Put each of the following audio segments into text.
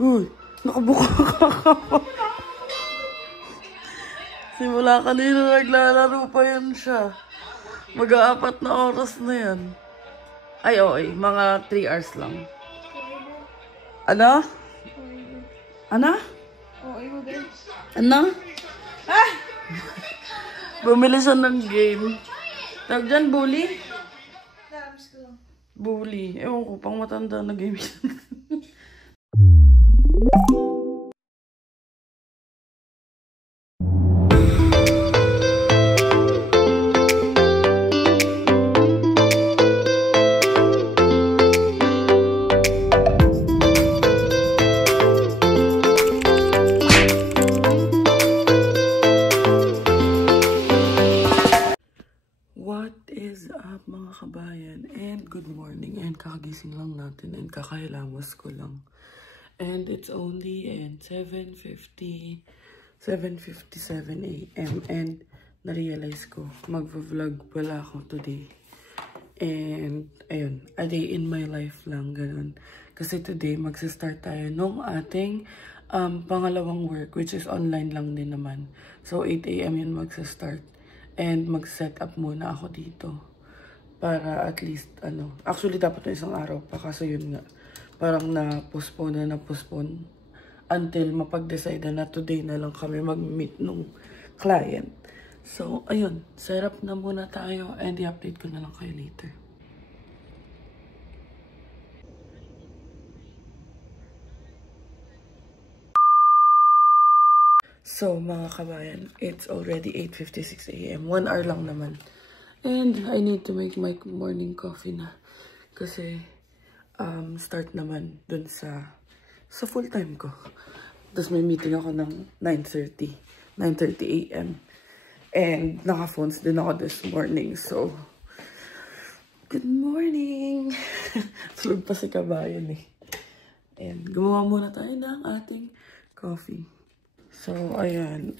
Uy, nakabuka ka. Simula kanina naglalaro pa yan siya. Mag-aapat na oras na yan. Ay, okay. Mga 3 hours lang. Ano? Ano? Ano? Ah! Bumili siya ng game. Tawag dyan, bully? Bully. Ewan ko, pang matanda na game yan. What is up mga kabayan? And good morning. And kakagising lang natin. And kakailawas ko lang. And it's only 7:57 a.m. And na-realize ko, mag-vlog pala ako today. And ayun, a day in my life lang, ganun. Kasi today, magsa-start tayo nung ating pangalawang work, which is online lang din naman. So 8 a.m. yun magsa-start. And mag-set up muna ako dito. Para at least, actually dapat na isang araw pa. Kasi yun nga, parang na-postpone until mapag-decide na today na lang kami mag-meet nung client. So, ayun, set up na muna tayo and i-update ko na lang kayo later. So, mga kabayan, it's already 8:56 a.m. 1 hour lang naman. And I need to make my morning coffee na. Kasi, start naman dun sa full time ko. Tapos may meeting ako ng 9:30 a.m. And naka-phones din ako this morning. So, good morning! Tulog pa si kabayan eh. And gumawa muna tayo ng ating coffee. So, ayan.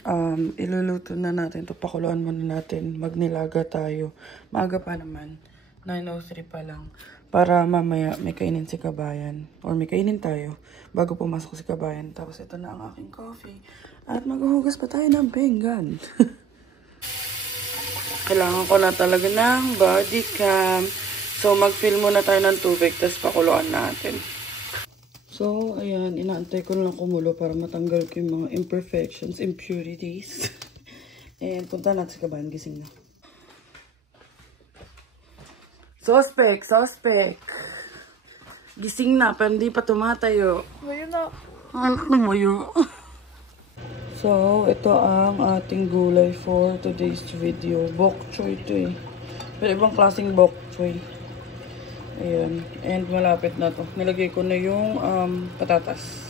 Iluluto na natin ito. Pakuluan muna natin. Magnilaga tayo. Maaga pa naman. 9:03 pa lang. Para mamaya may kainin si kabayan. Or may kainin tayo. Bago pumasok si kabayan. Tapos ito na ang aking coffee. At maghuhugas pa tayo ng pinggan. Kailangan ko na talaga ng body cam. So, mag-fill muna tayo ng tubig. Tapos pakuluan natin. So, ayan, inaantay ko lang kumulo para matanggal ko yung mga imperfections, impurities. And punta natin sa kabayan, gising na. Suspect! Gising na, pero hindi pa tumatayo. Mayo na. Ano mayo? So, ito ang ating gulay for today's video. Bok choy ito eh. Pero ibang klaseng bok choy. Ayan. And malapit na to. Nilagay ko na yung patatas.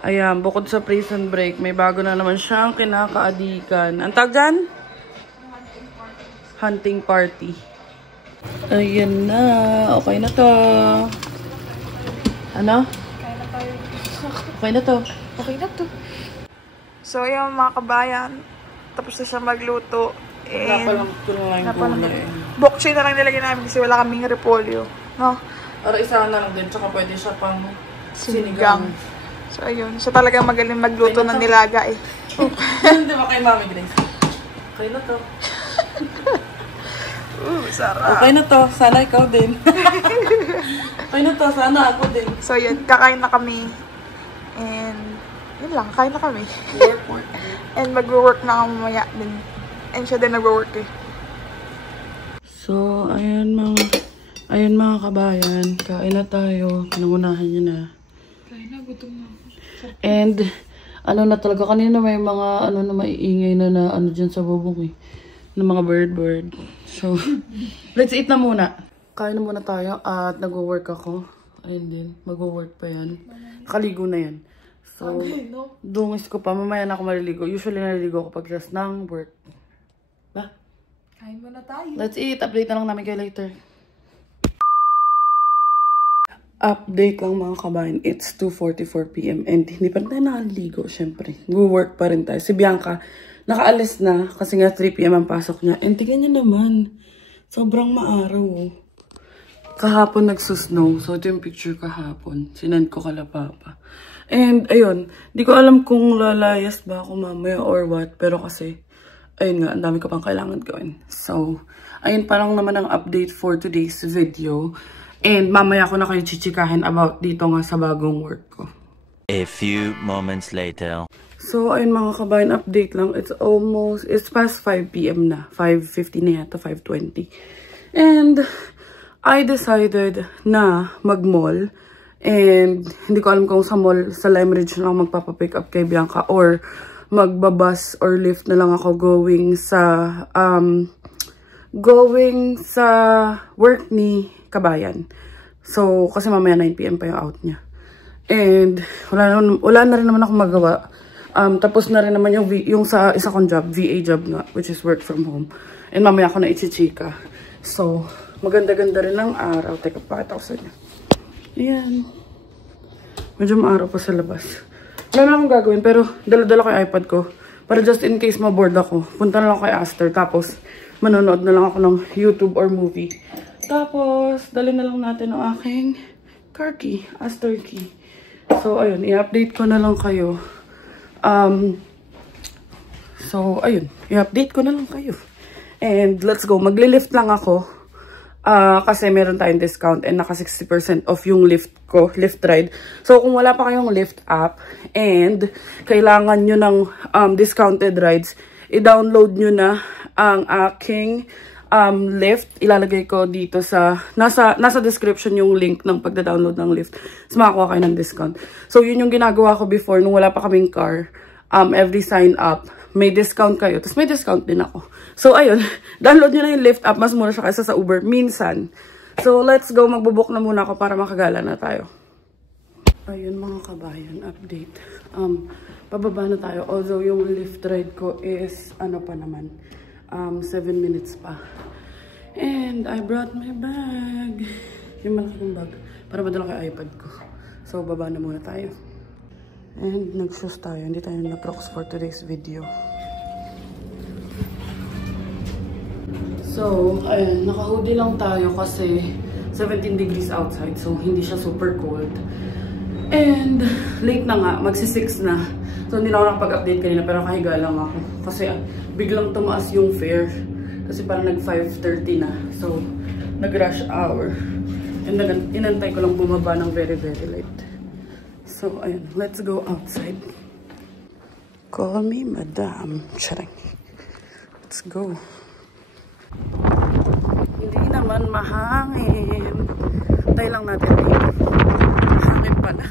Ayan. Bukod sa prison break, may bago na naman siyang kinakaadikan. Ang tawag dyan? Hunting party. Ayan na. Okay na to. Ano? Okay na to. Okay na to. So, yung mga kabayan, tapos na siya magluto. Napalang ko na lang gulay. Bok choy na lang nilagay namin kasi wala kaming repolyo. No? Pero isa na lang din. Tsaka pwede siya pang sinigang. So, ayun. So, talagang magaling magluto ng nilaga eh. Hindi ba kay Mami Grace? Okay na to. Sarap. Okay na to. Sana ikaw din. Okay na to. Sana ako din. So, yun. Kakain na kami. And, yun lang. Kain na kami. Work. And mag-work na kami mamaya din. And siya din nag-work eh. So, ayun mga kabayan. Kain na tayo. Pinangunahan niyo na. Kain na. Gutom na. And, na talaga. Kanina may mga, na maiingay na dyan sa bubong eh. Na mga bird. So, let's eat na muna. Kain na muna tayo. At nag-work ako. Ayun din. Mag-work pa yan. Nakaligo na yan. So, dungis ko pa. Mamaya na ako maliligo. Usually naliligo ako pag just ng work. Ba? Kain muna tayo. Let's eat. Update na lang namin kayo later. Update lang mga kabayan. It's 2:44 p.m. And hindi pa tayo nakaligo, syempre. Go-work pa rin tayo. Si Bianca, nakaalis na. Kasi nga 3 p.m. ang pasok niya. And tignan niya naman. Sobrang maaraw. kahapon nagsusnow. So, ito yung picture kahapon. Sinend ko kala Papa. And, ayun. Di ko alam kung lalayas ba ako mamaya or what. Pero kasi, ayun nga, ang dami ko pang kailangan gawin. So, ayun parang naman ang update for today's video. And, mamaya ko na kayo chichikahin about dito nga sa bagong work ko. A few moments later. So, ayun mga kabayan, update lang. It's past 5 PM na. 5:50 na yata, 5:20. And, I decided na mag-mall. And, hindi ko alam kung sa mall, sa Lime Ridge lang magpapapick up kay Bianca. Or, magbabus or lift na lang ako going sa work ni Kabayan. So, kasi mamaya 9 PM pa yung out niya. And, wala na rin naman ako magawa. Tapos na rin naman yung sa isa kong job, VA job nga, which is work from home. And mamaya ako na ichichika. So, maganda-ganda rin ang araw. Teka, pakita ko sa inyo. Ayan. Medyo maaraw pa sa labas. Wala na akong gagawin, pero dala-dala ko yung iPad ko. Para just in case maboard ako, punta na lang kay Aster. Tapos, manonood na lang ako ng YouTube or movie. Tapos, dali na lang natin ang aking car key, Aster key. So, ayun, i-update ko na lang kayo. So, ayun, i-update ko na lang kayo. And, let's go. Magli-lift lang ako. Kasi meron tayong discount and naka 60% off yung lift ko, lift ride. So, kung wala pa kayong lift app and kailangan nyo ng discounted rides, i-download nyo na ang aking lift. Ilalagay ko dito sa, nasa description yung link ng pagda-download ng lift. So, makakuha kayo ng discount. So, yun yung ginagawa ko before nung wala pa kaming car. Every sign up, may discount kayo. Tapos may discount din ako. So, ayun. Download nyo na yung Lyft app. Mas mura siya kaysa sa Uber. Minsan. So, let's go. Magbubook na muna ako para makagala na tayo. Ayun mga kabayan. Update. Pababa na tayo. Although, yung Lyft ride ko is, ano pa naman, 7 minutes pa. And, I brought my bag. Yung malaking bag. Para madala ko yung iPad ko. So, baba na muna tayo. And, nag-shoes tayo. Hindi tayo na-crocs for today's video. So, ayun, naka-hoodie lang tayo kasi 17 degrees outside. So, hindi siya super cold. And, late na nga. Magsi-6 na. So, hindi na ako nakapag-update kanina pero kahiga lang ako. Kasi, biglang tumaas yung fare. Kasi parang nag-5:30 na. So, nag-rush hour. And then, inantay ko lang bumaba ng very, very late. So, ayun. Let's go outside. Call me Madam. Charing. Let's go. Hindi naman mahangin. Tay lang natin dito. Mahangin pala.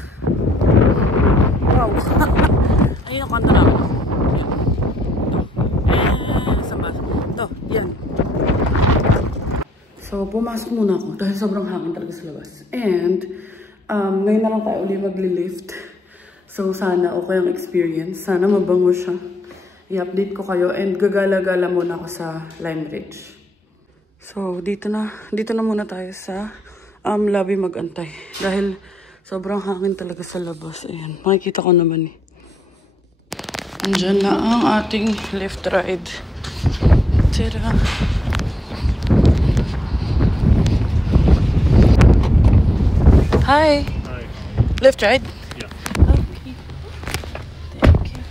Wow. Ayun yung kanta na ako. Saan ba? Ito, yan. So, pumasok muna ako dahil sobrang hangin talaga sa labas. And, ngayon na lang tayo ulit magli-lift. So, sana okay ang experience. Sana mabango siya. I-update ko kayo. And gagala-gala muna ako sa Lime Ridge. So, dito na muna tayo sa lobby mag-antay. Dahil sobrang hangin talaga sa labas. Ayan, makikita ko naman eh. Andyan na ang ating lift ride. Tira. Hi. Hi. Lift ride? Yeah. Okay. Thank you.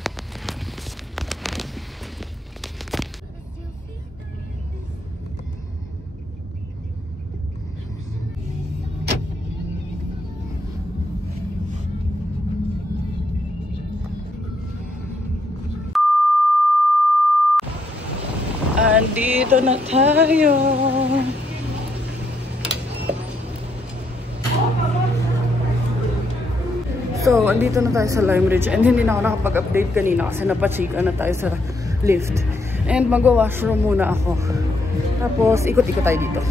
Andito na tayo. So, andito na tayo sa Lime Ridge and hindi na ako nakapag-update kanina kasi napachika na tayo sa lift. And magwa-washroom muna ako. Tapos, ikot-ikot tayo dito.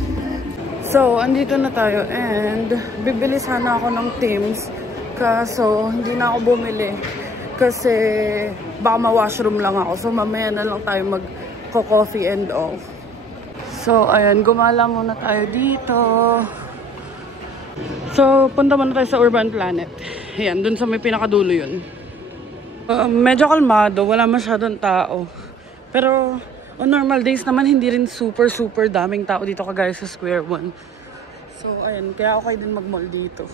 So, andito na tayo and bibili sana ako ng Tim's. Kaso, hindi na ako bumili kasi baka ma-washroom lang ako. So, mamaya na lang tayo mag-coffee and all. So, ayan, gumala muna tayo dito. So, punta muna tayo sa Urban Planet. Ayan, dun sa may pinakadulo yun. Medyo kalmado, wala masyadong tao. Pero, on normal days naman, hindi rin super daming tao dito kagaya sa Square One. So, ayun. Kaya okay din mag-mall dito.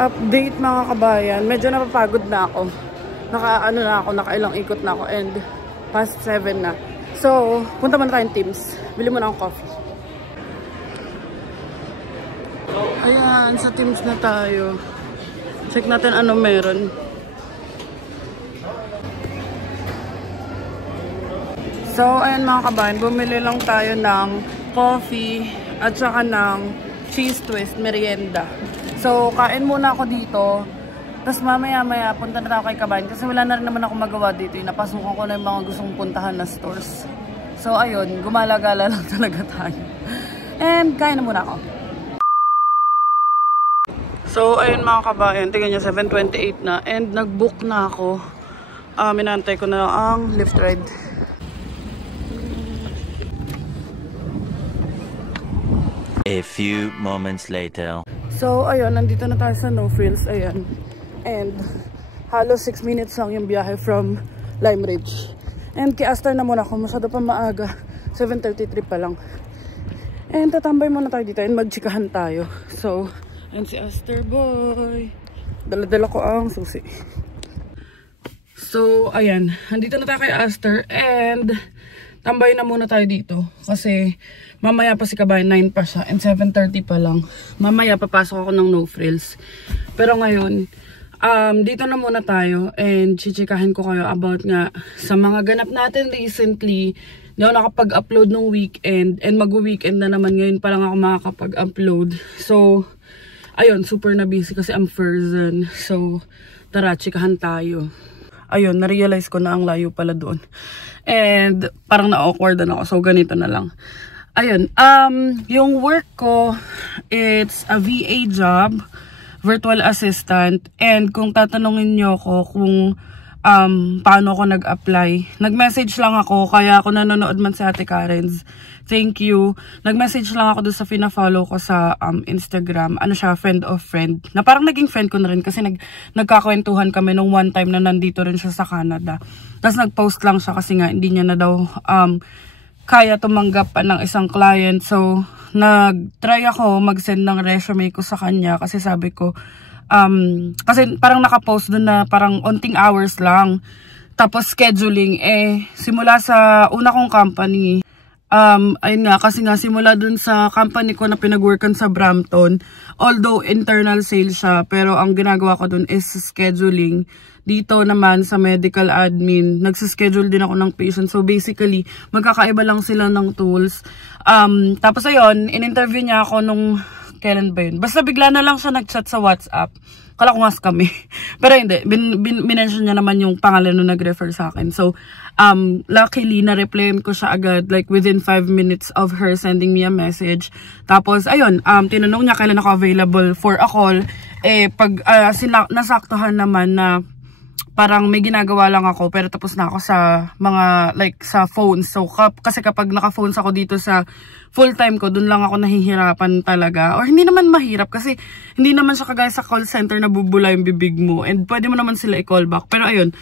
Update mga kabayan. Medyo napapagod na ako. Nakailang ikot na ako. And past 7 na. So, punta muna tayong Teams. Bili muna akong coffee. Ayan, sa Teams na tayo. Check natin ano meron. So, ayan mga kabayan. Bumili lang tayo ng coffee at saka ng cheese twist, merienda. So, kain muna ako dito. Tapos mamaya-maya, punta na ako kay kabayan. Kasi wala na rin naman ako magawa dito. Napasukan ko na yung mga gustong puntahan na stores. So, ayun. Gumala-gala lang talaga tayo. And, kain na muna ako. So, ayun mga kabayan. Tingnan nyo, 7:28 na. And, nag-book na ako. Minantay ko na ang lift ride. A few moments later. So, ayun, nandito na tayo sa No Frills, ayan. And, halos 6 minutes lang yung biyahe from Lime Ridge. And, kay Astor na muna ako, masyado pa maaga. 7:33 pa lang. And, tatambay muna tayo dito and magchikahan tayo. So, ayan si Astor boy. Dala-dala ko ang susi. So, ayan, nandito na tayo kay Astor and tambay na muna tayo dito. Kasi, mamaya pa si kabayan, 9 pa siya. And 7:30 pa lang. Mamaya papasok ako ng No Frills. Pero ngayon, dito na muna tayo. And chichikahin ko kayo about nga sa mga ganap natin recently. Hindi ako nakapag-upload nung weekend. And mag-weekend na naman ngayon pa lang ako makakapag-upload. So, ayun, super na busy kasi I'm frozen. So, tara, chikahan tayo. Ayun, na-realize ko na ang layo pala doon. And parang na-awkward na ako. So, ganito na lang. Ayun, yung work ko, it's a VA job, virtual assistant. And kung tatanungin nyo ako kung paano ako nag-apply, nag-message lang ako, kaya ako nanonood man sa Ate Karen's. Thank you. Nag-message lang ako doon sa fina-follow ko sa Instagram. Ano siya, friend of friend. Na parang naging friend ko na rin kasi nagkakwentuhan kami nung one time na nandito rin siya sa Canada. Tapos nag-post lang siya kasi nga hindi niya na daw kaya tumanggap pa ng isang client. So, nag-try ako mag-send ng resume ko sa kanya kasi sabi ko, kasi parang nakapost doon na parang onting hours lang. Tapos scheduling, simula sa una kong company, ayun nga, kasi nga simula doon sa company ko na pinag-workan sa Brampton, although internal sales siya, pero ang ginagawa ko doon is scheduling. Dito naman sa medical admin, nagsischedule din ako ng patient. So basically, magkakaiba lang sila ng tools. Tapos ayun, in-interview niya ako nung, kailan ba yun? Basta bigla na lang siya nag-chat sa WhatsApp. Kala ko ngas kami. Pero hindi, minention niya naman yung pangalan na nag-refer sa akin. So, luckily, na-replyan ko siya agad, like within 5 minutes of her sending me a message. Tapos, ayun, tinanong niya kailan ako available for a call. Pag nasaktuhan naman na parang may ginagawa lang ako pero tapos na ako sa mga like sa phones. So kasi kapag naka-phones ako dito sa full time ko, dun lang ako nahihirapan talaga. Or hindi naman mahirap kasi hindi naman siya kagaya sa call center na bubula yung bibig mo. And pwede mo naman sila i-call back. Pero ayun,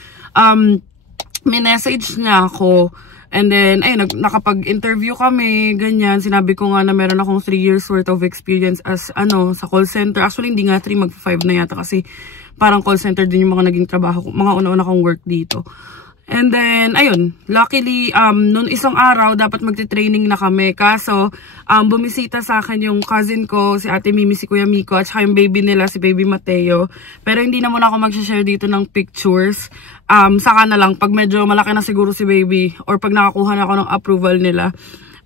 may message niya ako. And then, ayun, nakapag-interview kami, ganyan. Sinabi ko nga na meron akong 3 years worth of experience as, sa call center. Actually, hindi nga 3, mag-5 na yata kasi parang call center din yung mga naging trabaho, mga una-una kong work dito. And then, ayun, luckily, noon isang araw, dapat magti-training na kami. Kaso, bumisita sa akin yung cousin ko, si Ate Mimi, si Kuya Miko, at saka yung baby nila, si Baby Mateo. Pero hindi na muna ako mag-share dito ng pictures. Saka na lang, pag medyo malaki na siguro si baby, or pag nakakuha na ako ng approval nila.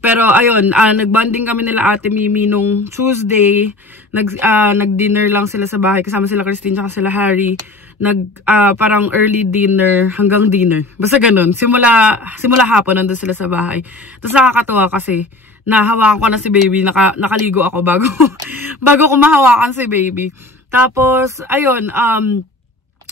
Pero ayun, nagbanding kami nila Ate Mimi nung Tuesday. Nag-dinner lang sila sa bahay. Kasama sila Christine at sila Harry. Parang early dinner hanggang dinner. Basta ganun. Simula hapon nandun sila sa bahay. Tapos nakakatuwa kasi nahawakan ko na si baby. Nakaligo ako bago ko mahawakan si baby. Tapos, ayun,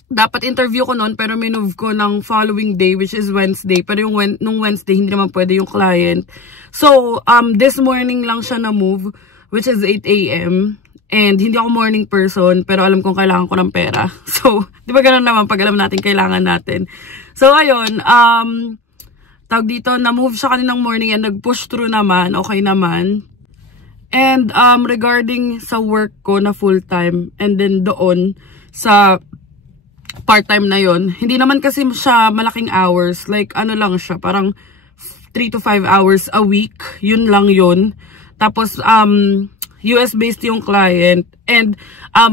dapat interview ko noon pero minove ko ng following day which is Wednesday. Pero nung Wednesday hindi naman pwede yung client. So, this morning lang siya na-move which is 8 AM. And hindi ako morning person pero alam kong kailangan ko ng pera. So, di ba ganun naman pag alam natin kailangan natin. So, ayun, tawag dito, na-move siya kaninang morning and nag-push through naman. Okay naman. And regarding sa work ko na full-time and then doon sa part-time na yon, hindi naman kasi siya malaking hours. Like ano lang siya, parang 3 to 5 hours a week. Yun lang yun. Tapos US-based yung client. And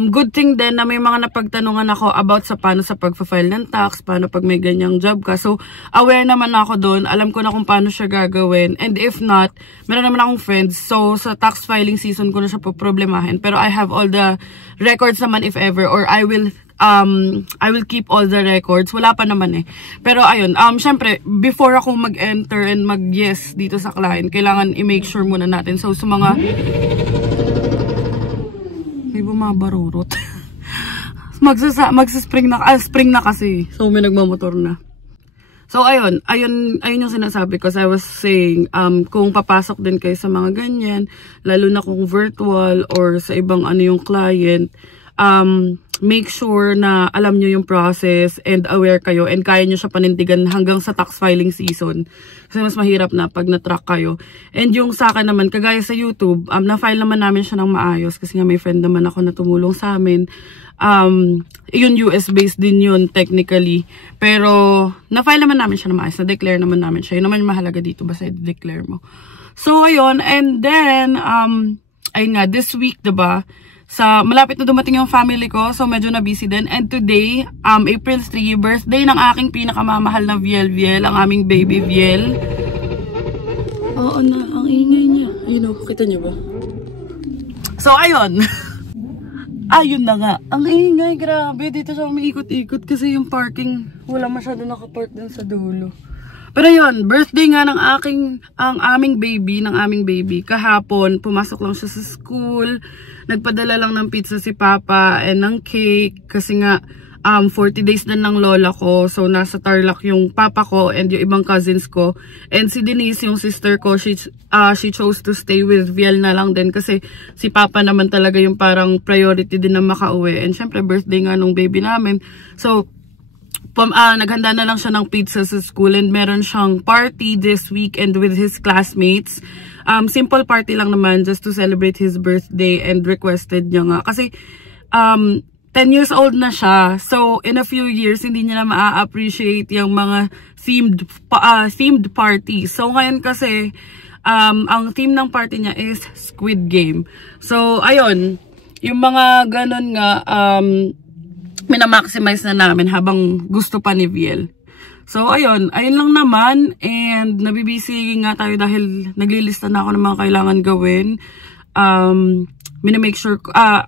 good thing din na may mga napagtanungan ako about sa paano sa pag-file ng tax, paano pag may ganyang job ka. So, aware naman ako doon. Alam ko na kung paano siya gagawin. And if not, meron naman akong friends. So, sa tax filing season ko na siya poproblemahin. Pero I have all the records naman if ever. Or I will keep all the records. Wala pa naman eh. Pero ayun, syempre, before ako mag-enter and mag-yes dito sa client, kailangan i-make sure muna natin. So, sa mga may bumabarurot. Magsa-spring na, spring na kasi. So, may nagmamotor na. So, ayun yung sinasabi ko. I was saying, kung papasok din kayo sa mga ganyan, lalo na kung virtual or sa ibang ano yung client, make sure na alam nyo yung process and aware kayo and kaya nyo siya panindigan hanggang sa tax filing season. Kasi mas mahirap na pag na-track kayo. And yung sa akin naman, kagaya sa YouTube, na-file naman namin siya ng maayos kasi nga may friend naman ako na tumulong sa amin. Yun US-based din yun technically. Pero na-file naman namin siya ng maayos. Na-declare naman namin siya. Yun naman yung mahalaga dito basta i-declare mo. So ayun, and then ayun nga, this week diba, malapit na dumating yung family ko, so medyo na busy din. And today, April 3, birthday ng aking pinakamamahal na Viel, ang aming baby Viel. Oo na, ang ingay niya. Ayun o, kita niyo ba? So, ayun. Ayun na nga. Ang ingay, grabe. Dito siya umiikot-ikot kasi yung parking, wala masyado nakapark din sa dulo. Pero yun, birthday nga ng aming baby. Kahapon, pumasok lang siya sa school. Nagpadala lang ng pizza si Papa and ng cake. Kasi nga, 40 days din ng lola ko. So, nasa Tarlac yung Papa ko and yung ibang cousins ko. And si Denise, yung sister ko, she chose to stay with Viel na lang din. Kasi si Papa naman talaga yung parang priority din na makauwi. And syempre, birthday nga nung baby namin. So, naghanda na lang siya ng pizza sa school and meron siyang party this weekend with his classmates. Simple party lang naman just to celebrate his birthday and requested niya nga. Kasi 10 years old na siya. So in a few years hindi niya na ma-appreciate yung mga themed party. So ngayon kasi ang theme ng party niya is Squid Game. So ayun, yung mga ganun nga minamaximize na namin habang gusto pa ni Viel. So, ayun lang naman. And, nabibisi nga tayo dahil naglilista na ako ng mga kailangan gawin. Minamake sure,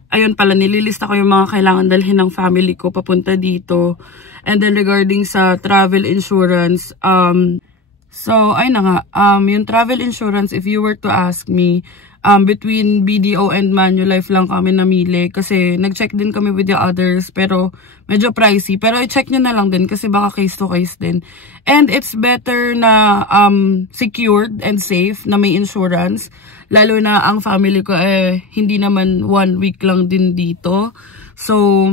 ayun pala, nililista ko yung mga kailangan dalhin ng family ko papunta dito. And then, regarding sa travel insurance, so, ayun na nga, yung travel insurance, if you were to ask me, between BDO and Manulife lang kami namili kasi nag-check din kami with the others pero medyo pricey. Pero i-check nyo na lang din kasi baka case to case din. And it's better na secured and safe na may insurance. Lalo na ang family ko hindi naman 1 week lang din dito. So,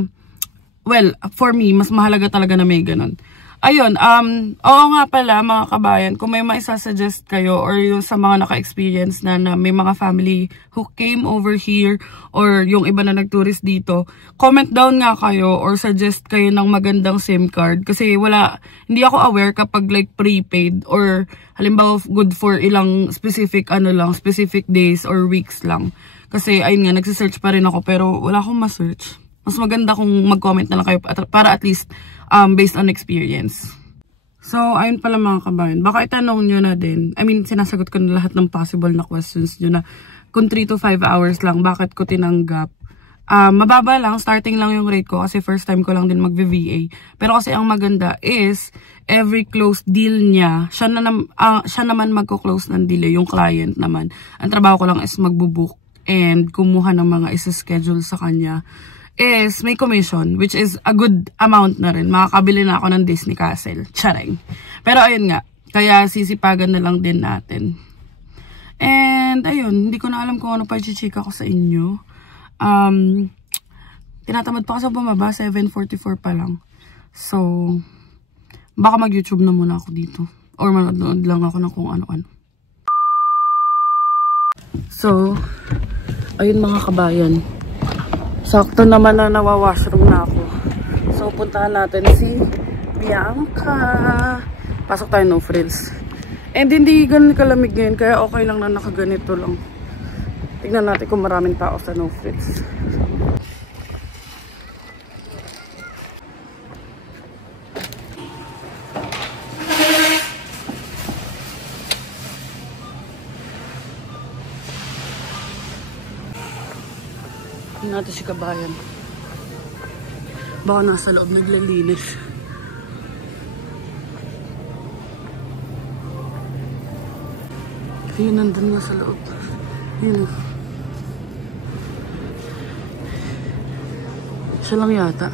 well, for me, mas mahalaga talaga na may ganun. Ayun, oo nga pala mga kabayan, kung may maisasuggest kayo or yung sa mga naka-experience na may mga family who came over here or yung iba na nag-tourist dito, comment down nga kayo or suggest kayo ng magandang SIM card. Kasi hindi ako aware kapag like prepaid or halimbawa good for ilang specific days or weeks lang. Kasi ayun nga, nagsisearch pa rin ako pero wala akong ma-search. Mas maganda kung mag-comment na lang kayo para at least based on experience. So, ayun pala mga kabayan. Baka itanong nyo na din. I mean, sinasagot ko na lahat ng possible na questions nyo na kung 3 to 5 hours lang, bakit ko tinanggap? Mababa lang, starting lang yung rate ko kasi first time ko lang din mag-VA. Pero kasi ang maganda is, every close deal niya, siya naman magko-close ng deal, yung client naman. Ang trabaho ko lang is magbubook and kumuha ng mga isa-schedule sa kanya. Is may commission, which is a good amount na rin. Makakabili na ako ng Disney Castle. Charing. Pero ayun nga, kaya sisipagan na lang din natin. And ayun, hindi ko na alam kung ano pa i-chika ko sa inyo. Tinatamad pa kasi bumaba, 7:44 pa lang. So, baka mag-YouTube na muna ako dito. Or manood lang ako ng kung ano-ano. So, ayun mga kabayan. Sakto naman na nawa-washroom na ako. So, puntahan natin si Bianca. Pasok tayo, no frills. And hindi ganun kalamig ngayon, kaya okay lang na nakaganito lang. Tignan natin kung maraming tao sa no frills. Tignan natin si kabayan. Baka nasa loob naglalinis. Ayun, nandun nga sa loob. Ayun. Siya lang yata.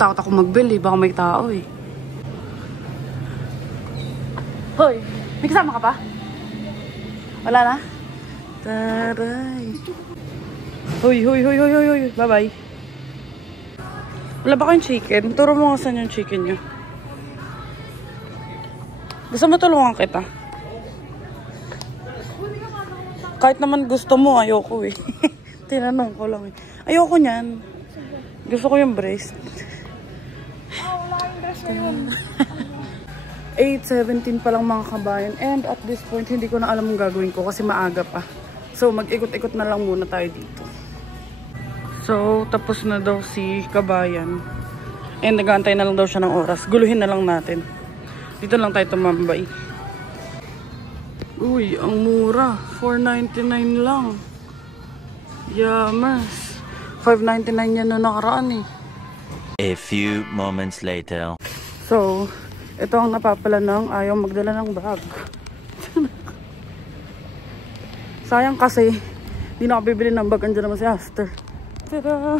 Takot ako magbili. Baka may tao eh. Hoy! May kasama ka pa? Wala na? Taray! Hoy! Bye-bye! Wala ba kayong chicken? Turo mo nga saan yung chicken nyo. Gusto mo tulungan kita? Kahit naman gusto mo, ayoko eh. Tinanong ko lang eh. Ayoko niyan. Gusto ko yung breast. Wala kayong dress ngayon. 8:17 pa lang mga kabayan. And at this point, hindi ko na alam ang gagawin ko kasi maaga pa. So, mag-ikot-ikot na lang muna tayo dito. So, tapos na daw si kabayan. And nag-aantay na lang daw siya ng oras. Guluhin na lang natin. Dito lang tayo tumambay. Uy, ang mura. $4.99 lang. Yamas. $5.99 yan na nakaraan eh. A few moments later. So, ito ang napapala ng ayaw magdala ng bag. Sayang kasi, hindi na ako bibili ng bag. Andiyan naman si Aster. Tada!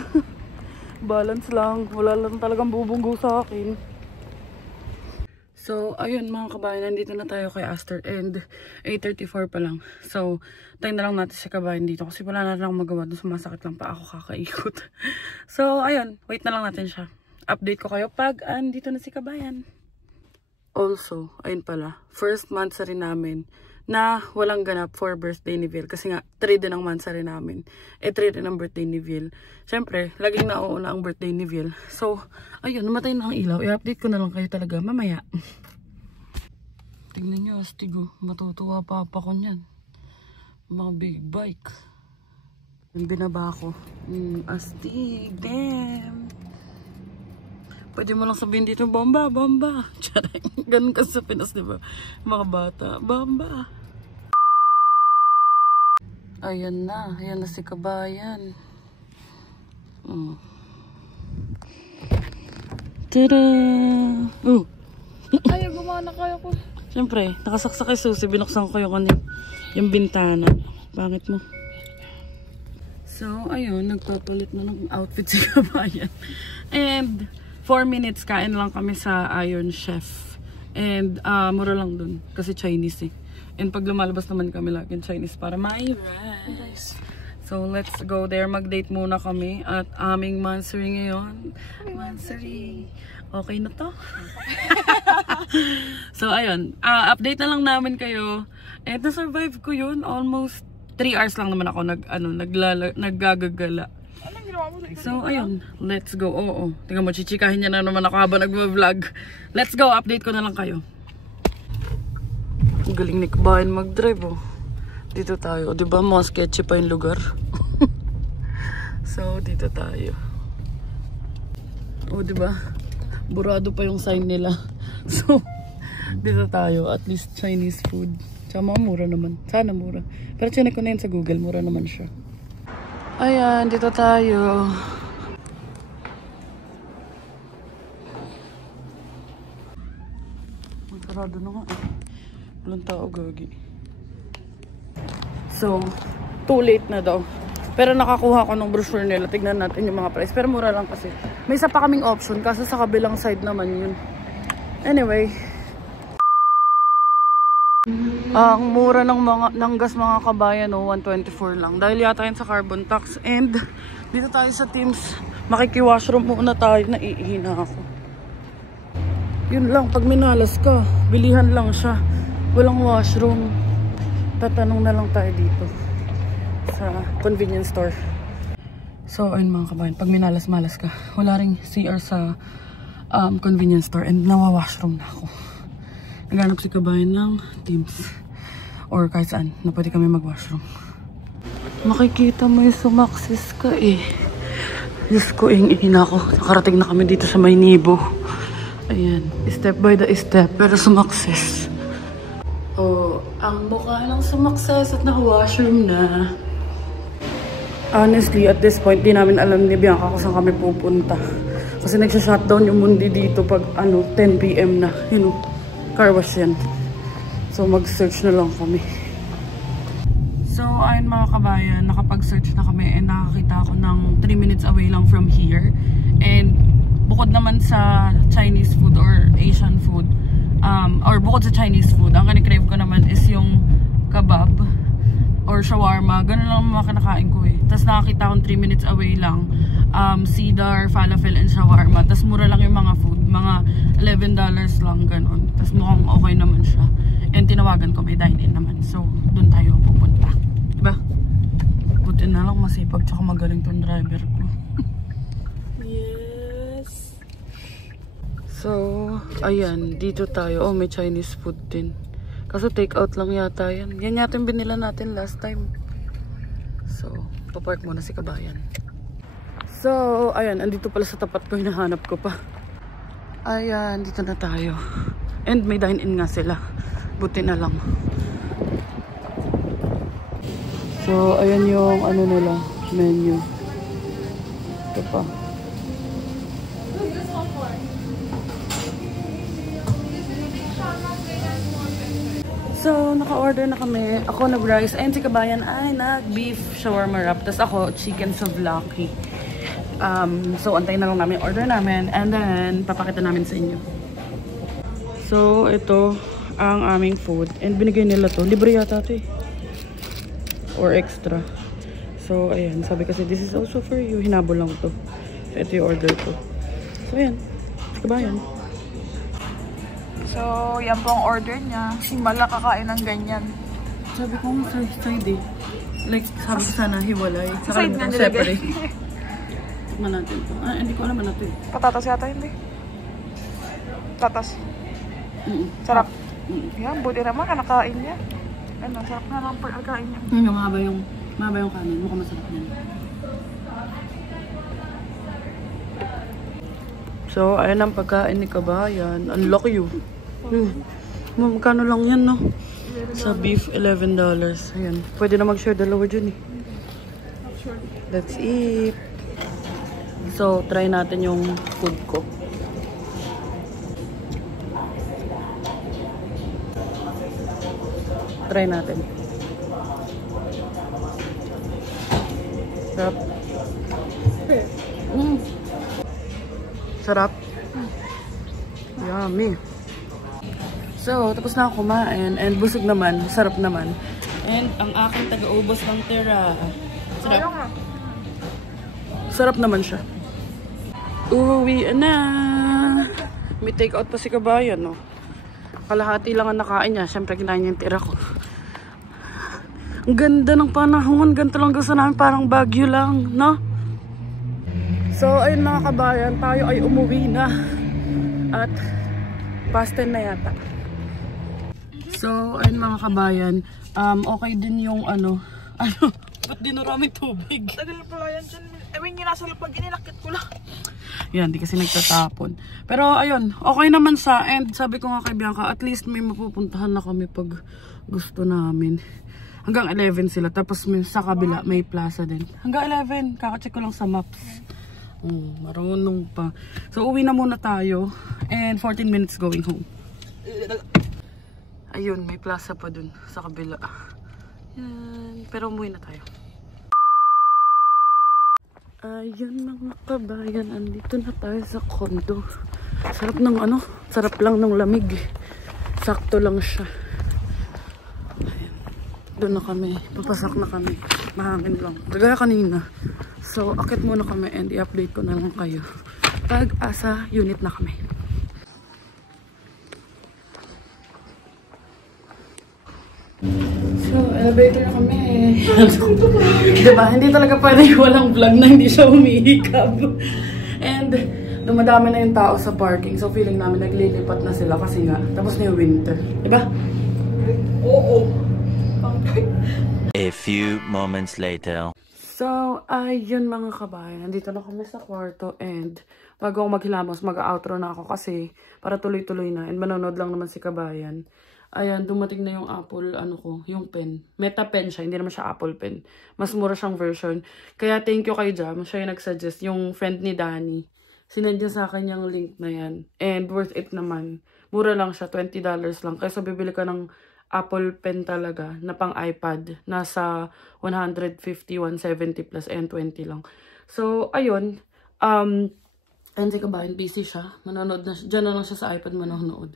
Balance lang. Wala lang talagang bubunggo sa akin. So, ayun mga kabayan, nandito na tayo kay Aster and 8:34 pa lang. So, tayo na lang natin si kabayan dito kasi wala na lang magawa. Doon sumasakit lang pa ako kakaikot. So, ayun, wait na lang natin siya. Update ko kayo pag andito na si kabayan. Also, ayun pala, first monthsary namin na walang ganap for birthday ni Vil. Kasi nga, 3 din ang monthsary namin. 3 din ang birthday ni Vil. Siyempre, laging nauuna ang birthday ni Vil. So, ayun, namatay na ang ilaw. I-update ko na lang kayo talaga mamaya. Tingnan nyo, astigo. Matutuwa pa ko niyan. Mga big bike. Yung binaba ko. Astig. Damn. Pwede mo lang sabihin dito, bomba, bomba. Charing. Ganun kasi sa Pinas, diba? Mga bata, bomba. Ayan na si kabayan. Tada! Ay, gumana kayo ko. Siyempre, nakasaksak kay Susi, binuksan ko yung bintana. Pangit mo. So, ayun, nagpapalit na ng outfit si kabayan. And 4 minutes kain lang kami sa Iron Chef. And mura lang dun kasi Chinese eh. And pag lumalabas naman kami laging Chinese para may rice. So let's go there. Mag-date muna kami at aming monthsary ngayon. Monthsary. Okay na to? So ayun, update na lang namin kayo. And na-survive ko yun. Almost 3 hours lang naman ako naggagagala. So, ayun. Let's go. Oo. Tingnan mo, chichikahin niya na naman ako habang nag-vlog. Let's go. Update ko na lang kayo. Ang galing ni kabayan mag-drive, oh. Dito tayo. O, diba, mga sketchy pa yung lugar. So, dito tayo. O, diba? Burado pa yung sign nila. So, dito tayo. At least Chinese food. Tsaka mga mura naman. Sana mura. Pero chinek ko na yun sa Google. Mura naman siya. Ayan, dito tayo. Masarado na nga eh. Walang tao, gagi. So, too late na daw. Pero nakakuha ko ng brochure nila. Tignan natin yung mga price. Pero mura lang kasi. May isa pa kaming option kasi sa kabilang side naman yun. Anyway. Ang mura ng gas mga kabayan, no, 124 lang. Dahil yata yun sa carbon tax. And dito tayo sa Teams. Makiki-washroom muna tayo. Naiihina ako. Yun lang, pag minalas ka, bilihan lang siya. Walang washroom. Tatanong na lang tayo dito. sa convenience store. So, ayun mga kabayan, pag minalas-malas ka, wala ring CR sa convenience store and nawa-washroom na ako. Naghanap si kabayan ng Teams or kahit saan na pwede kami mag-washroom. Makikita mo yung sumaksis ka eh. Diyos ko, ina ko. Nakarating na kami dito sa Maynibo. Ayan, step by the step, pero sumaksis. Oh, ang mukha lang sumaksis at naka-washroom na. Honestly, at this point, di namin alam ni Bianca kung saan kami pupunta. Kasi nagsha-shutdown yung mundi dito pag 10 PM na. You know, car wash yan. So, mag-search na lang kami. So, ayun mga kabayan, nakapag-search na kami and nakakita ako ng 3 minutes away lang from here. And bukod naman sa Chinese food or Asian food, or bukod sa Chinese food, ang kanikrave ko naman is yung kebab or shawarma. Ganun lang mga kinakain ko eh. Tapos nakakita akong 3 minutes away lang, Cedar, falafel, and shawarma. Tapos mura lang yung mga food. Mga $11 lang, ganun. Tapos mukhang okay naman siya. And tinawagan ko, may dine-in naman. So, dun tayo pupunta. Diba? Buti na lang masipag tsaka magaling tong driver ko. Yes! So, ayan. Dito tayo. Oh, may Chinese food din. Kaso take out lang yata yan. Yan yata yung binila natin last time. So, papark muna si kabayan. So, ayan. Andito pala sa tapat ko. Hinahanap ko pa. Ayan. Dito na tayo. And may dine-in nga sila. Buti na lang. So, ayan yung ano nila. Menu. Ito pa. So, naka-order na kami. Ako nag-rice and si kabayan ay nag-beef shawarma wrap. Tapos ako, chicken souvlaki. So, antayin na lang namin yung order namin. And then, papakita namin sa inyo. So, ito ang aming food. And binigay nila to. Libre yata ito eh. Or extra. So, ayan. Sabi kasi, this is also for you. Hinabol lang to. So, ito yung order ko. So, ayan. Si kabayan. So, yan po ang order niya. Si Mala kakain ng ganyan. Sabi ko sa side eh. Like, sabi ko sana hiwalay. Sa side nga nilagay. Tikman natin to. Ah, hindi ko alam natin. Patatas yata hindi. Patatas. Sarap. Yan, buti naman ka nakain niya. Ano, sarap na lang pagkain niya. Mahaba yung kanin. Mukhang masarap yan. So, ayan ang pagkain ni kabayan. Ang laki yun. Magkano lang yan, no? Sa beef, $11. Ayan. Pwede na mag-share dalawa dyan, eh. Let's eat. So, try natin yung food ko. Try natin. Sarap. Sarap. Yummy. So, tapos na ako kumain and busog naman, sarap naman. And ang aking taga-ubos ng tira. Sarap. Sarap naman siya. Uwi na. May take out pa si kabayan, no? Kalahati lang ang nakain niya. Siyempre, kinain niya yung tira ko. Ang ganda ng panahon. Ganito lang gusto namin. Parang Baguio lang, no? So, ayun mga kabayan. Tayo ay umuwi na. At past 10 na yata. So, ayun mga kabayan. Okay din yung ba't dinoraming tubig? Tagal pala yan dyan. I mean, yung nasa lupag, inilakit ko lang. Yan, di kasi nagtatapon. Pero ayun, okay naman sa end. Sabi ko nga kay Bianca, at least may mapupuntahan na kami pag gusto namin. Hanggang 11 sila. Tapos sa kabila, may plaza din. Hanggang 11, kakacheck ko lang sa maps. Marunong pa. So, uwi na muna tayo. And 14 minutes going home. Ayun, may plaza pa dun sa kabila. Yan. Pero umuwi na tayo. Ayun mga kabayan, andito na tayo sa condo. Sarap ng sarap lang ng lamig. Sakto lang siya. Ayan. Doon na kami, papasak na kami. Mahangin lang. Kagaya kanina. So, akit muna kami and i-update ko na lang kayo. Pag asa unit na kami. So, Elevator na kami. Diba? Hindi talaga pwede walang vlog na hindi siya humihikab. And dumadami na yung tao sa parking. So feeling namin naglilipat na sila kasi nga tapos na yung winter. Diba? Oo. A few moments later. So, ayun mga kabayan. Nandito na kami sa kwarto and bago ako maghilamos, mag-outro na ako kasi para tuloy-tuloy na. And manonood lang naman si kabayan. Ayan, dumating na yung Apple, yung pen. Meta pen siya, hindi naman siya Apple pen. Mas mura siyang version. Kaya thank you kay Jam. Siya yung nag-suggest, yung friend ni Danny. Sinend niya sa akin yung link na yan. And worth it naman. Mura lang siya, $20 lang. Kaysa bibili ka ng Apple pen talaga na pang iPad. Nasa 150, 170 plus and 20 lang. So, ayun. And si kabayan, busy siya. Manonood na siya. Diyan na lang siya sa iPad manonood.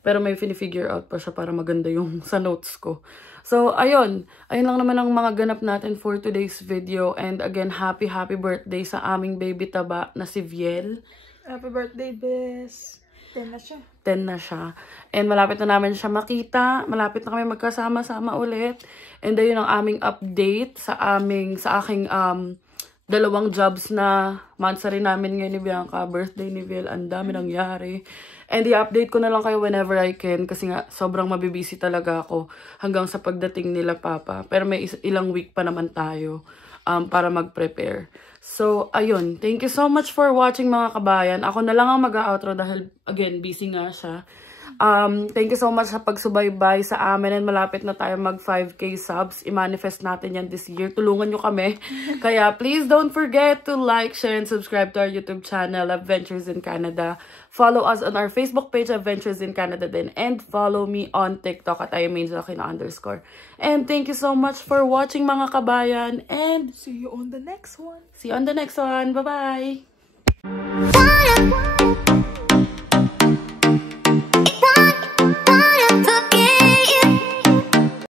Pero may figure out pa siya para maganda yung sa notes ko. So, ayun. Ayun lang naman ang mga ganap natin for today's video. And again, happy birthday sa aming baby taba na si Viel. Happy birthday, Bes. 10 na siya. 10 na siya. And malapit na namin siya makita. Malapit na kami magkasama-sama ulit. And ayun ang aming update sa aking dalawang jobs na monthsary namin ngayon ni Bianca. Birthday ni Viel. Ang dami nangyari. And i-update ko na lang kayo whenever I can. Kasi nga, sobrang mabibisi talaga ako hanggang sa pagdating nila Papa. Pero may ilang week pa naman tayo para mag-prepare. So, ayun. Thank you so much for watching mga kabayan. Ako na lang ang mag-outro dahil, again, busy nga siya. Thank you so much sa pagsubaybay sa amin and malapit na tayo mag 5K subs. I-manifest natin yan this year. Tulungan nyo kami. Kaya please don't forget to like, share, and subscribe to our YouTube channel, Adventures in Canada. Follow us on our Facebook page, Adventures in Canada din. And follow me on TikTok at @iamangel_. And thank you so much for watching mga kabayan. And See you on the next one. see you on the next one. Bye-bye!